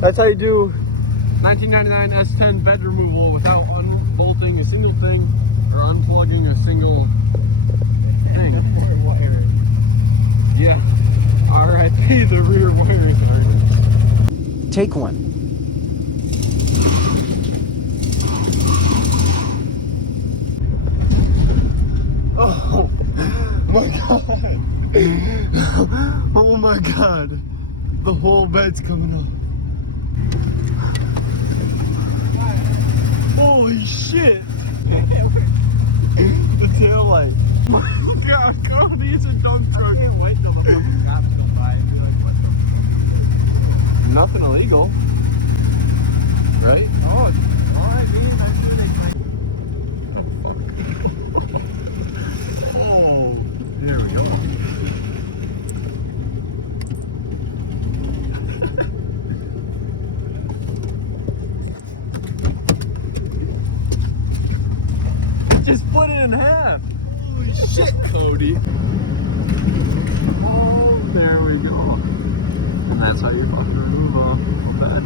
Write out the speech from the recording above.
That's how you do 1999 S10 bed removal without unbolting a single thing or unplugging a single thing. Yeah. R.I.P. the rear wires are. Take one. Oh my god. Oh my god. The whole bed's coming off. Holy shit. The tail light. My god, Cody, it's a dump truck. Nothing illegal. Right? Oh, alright, Oh, there we go. Just split it in half. holy shit, Cody. There we go. And that's how you fucking remove a bed.